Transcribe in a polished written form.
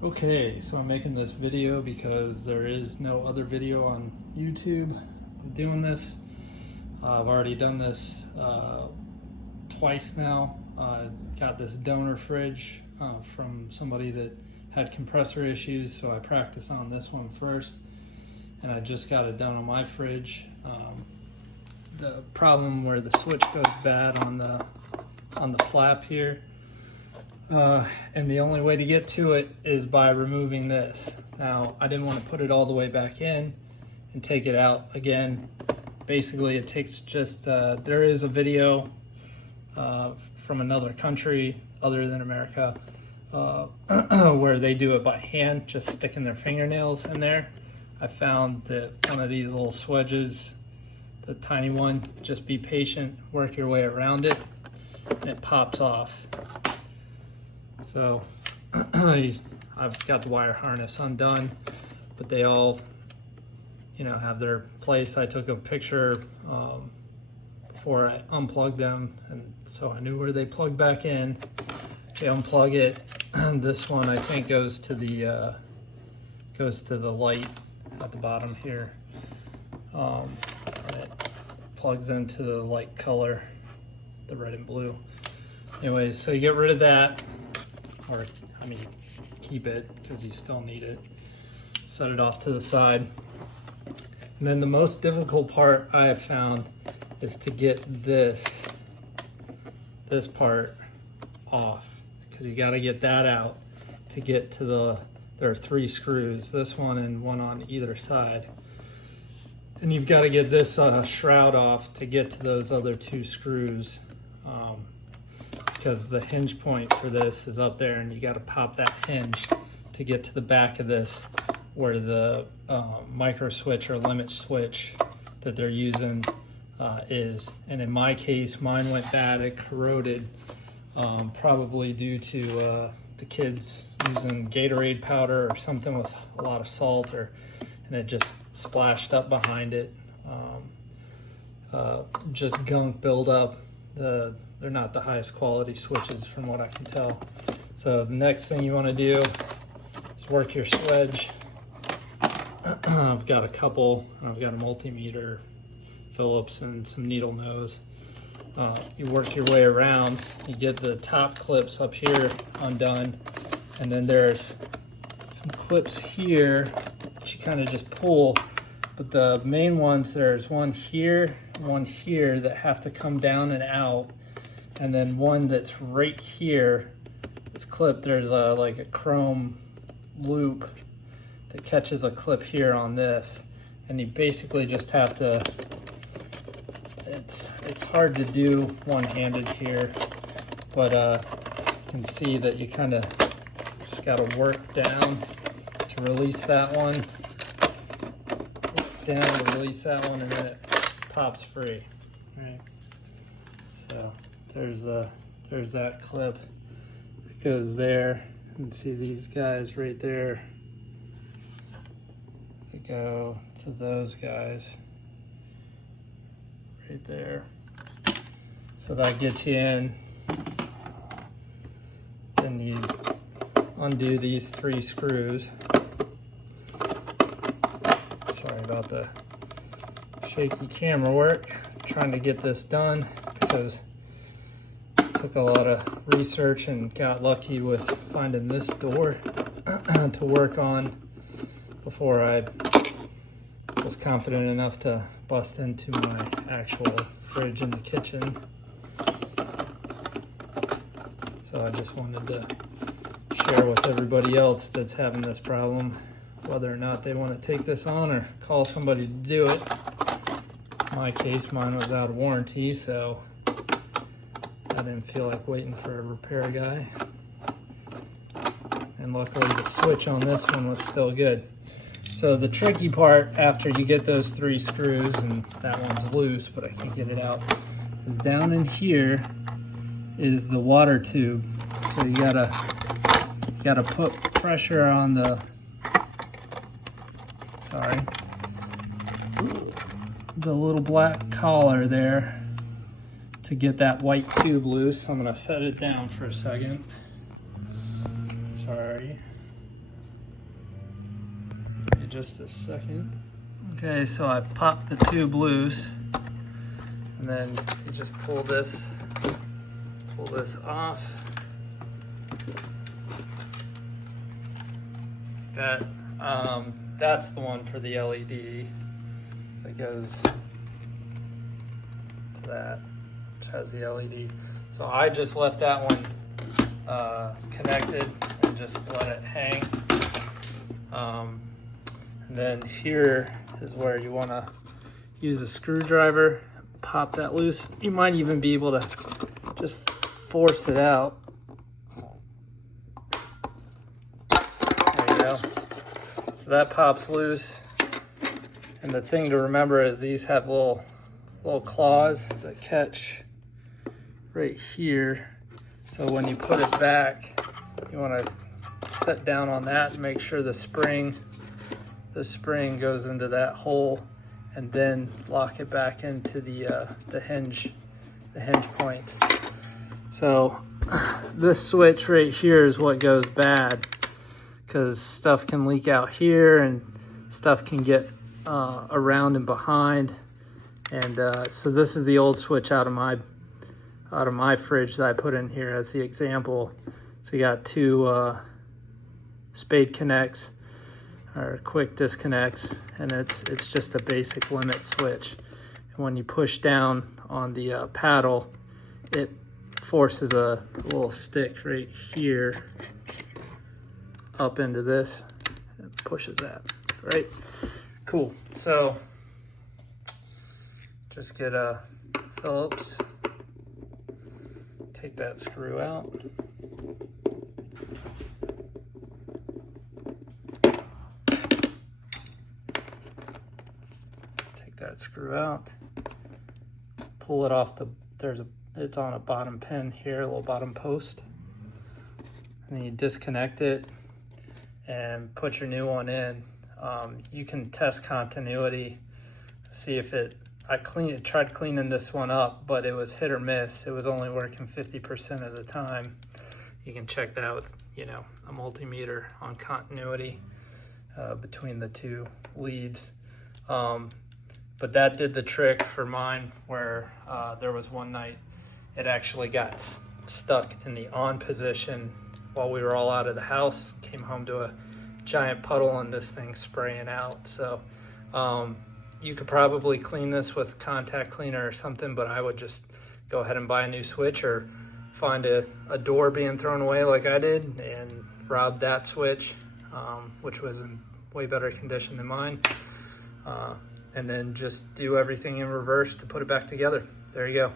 Okay, so I'm making this video because there is no other video on YouTube of doing this. I've already done this twice now. Got this donor fridge from somebody that had compressor issues, so I practiced on this one first, and I just got it done on my fridge. The problem where the switch goes bad on the flap here. And the only way to get to it is by removing this. Now, I didn't want to put it all the way back in and take it out again. Basically, it takes just, there is a video from another country other than America where they do it by hand, just sticking their fingernails in there. I found that one of these little swedges, the tiny one, just be patient, work your way around it, and it pops off. So I've got the wire harness undone, but they all, have their place. I took a picture before I unplugged them, and so I knew where they plug back in. They unplug it. This one I think goes to the light at the bottom here. And it plugs into the light color, the red and blue. Anyways, so you get rid of that. Or, keep it because you still need it. Set it off to the side. And then the most difficult part I have found is to get this part off, because you got to get that out to get to there are 3 screws, this one and one on either side. And you've got to get this shroud off to get to those other 2 screws. Because the hinge point for this is up there, and you got to pop that hinge to get to the back of this where the micro switch or limit switch that they're using is. And in my case, mine went bad. It corroded, probably due to the kids using Gatorade powder or something with a lot of salt, and it just splashed up behind it. Just gunk buildup. They're not the highest quality switches from what I can tell. So the next thing you want to do is work your swedge. I've got a couple. I've got a multimeter, Phillips, and some needle nose. You work your way around. You get the top clips up here undone, and then there's some clips here that you kind of just pull. But the main ones, there's one here that have to come down and out, and then one that's right here. It's clipped. There's like a chrome loop that catches a clip here on this, and you basically just have to. It's hard to do one-handed here, but you can see that you kind of just got to work down to release that one. Down to release that one, and then it pops free. Right. So there's that clip that goes there. You can see these guys right there. They go to those guys right there. So that gets you in. Then you undo these 3 screws. Sorry about the shaky camera work. I'm trying to get this done because it took a lot of research and got lucky with finding this door to work on before I was confident enough to bust into my actual fridge in the kitchen. So I just wanted to share with everybody else that's having this problem whether or not they want to take this on or call somebody to do it. In my case, mine was out of warranty, so I didn't feel like waiting for a repair guy. And luckily the switch on this one was still good. So the tricky part after you get those 3 screws, and that one's loose, but I can get it out, is down in here is the water tube. So you gotta put pressure on the little black collar there to get that white tube loose. I'm gonna set it down for a second. Sorry. just a second. Okay, so I popped the tube loose, and then you just pull this off. That's the one for the LED. So it goes to that, which has the LED. So I just left that one connected and just let it hang. And then here is where you want to use a screwdriver, pop that loose. You might even be able to just force it out. There you go. So that pops loose. And the thing to remember is these have little claws that catch right here. So when you put it back, you want to set down on that and make sure the spring goes into that hole, and then lock it back into the hinge point. So this switch right here is what goes bad, because stuff can leak out here and stuff can get around and behind. And so this is the old switch out of my fridge that I put in here as the example. So you got two spade connects or quick disconnects, and it's just a basic limit switch. And when you push down on the paddle, it forces a little stick right here up into this and pushes that, right? Cool. So just get a Phillips, take that screw out. Take that screw out. Pull it off it's on a bottom pin here, a little bottom post. And then you disconnect it and put your new one in. You can test continuity, see if I tried cleaning this one up, but it was hit or miss. It was only working 50% of the time. You can check that with, a multimeter on continuity between the two leads. But that did the trick for mine, where there was one night it actually got stuck in the on position while we were all out of the house. Came home to a giant puddle and this thing spraying out. So you could probably clean this with contact cleaner or something, but I would just go ahead and buy a new switch, or find a door being thrown away like I did and rob that switch, which was in way better condition than mine, and then just do everything in reverse to put it back together. There you go.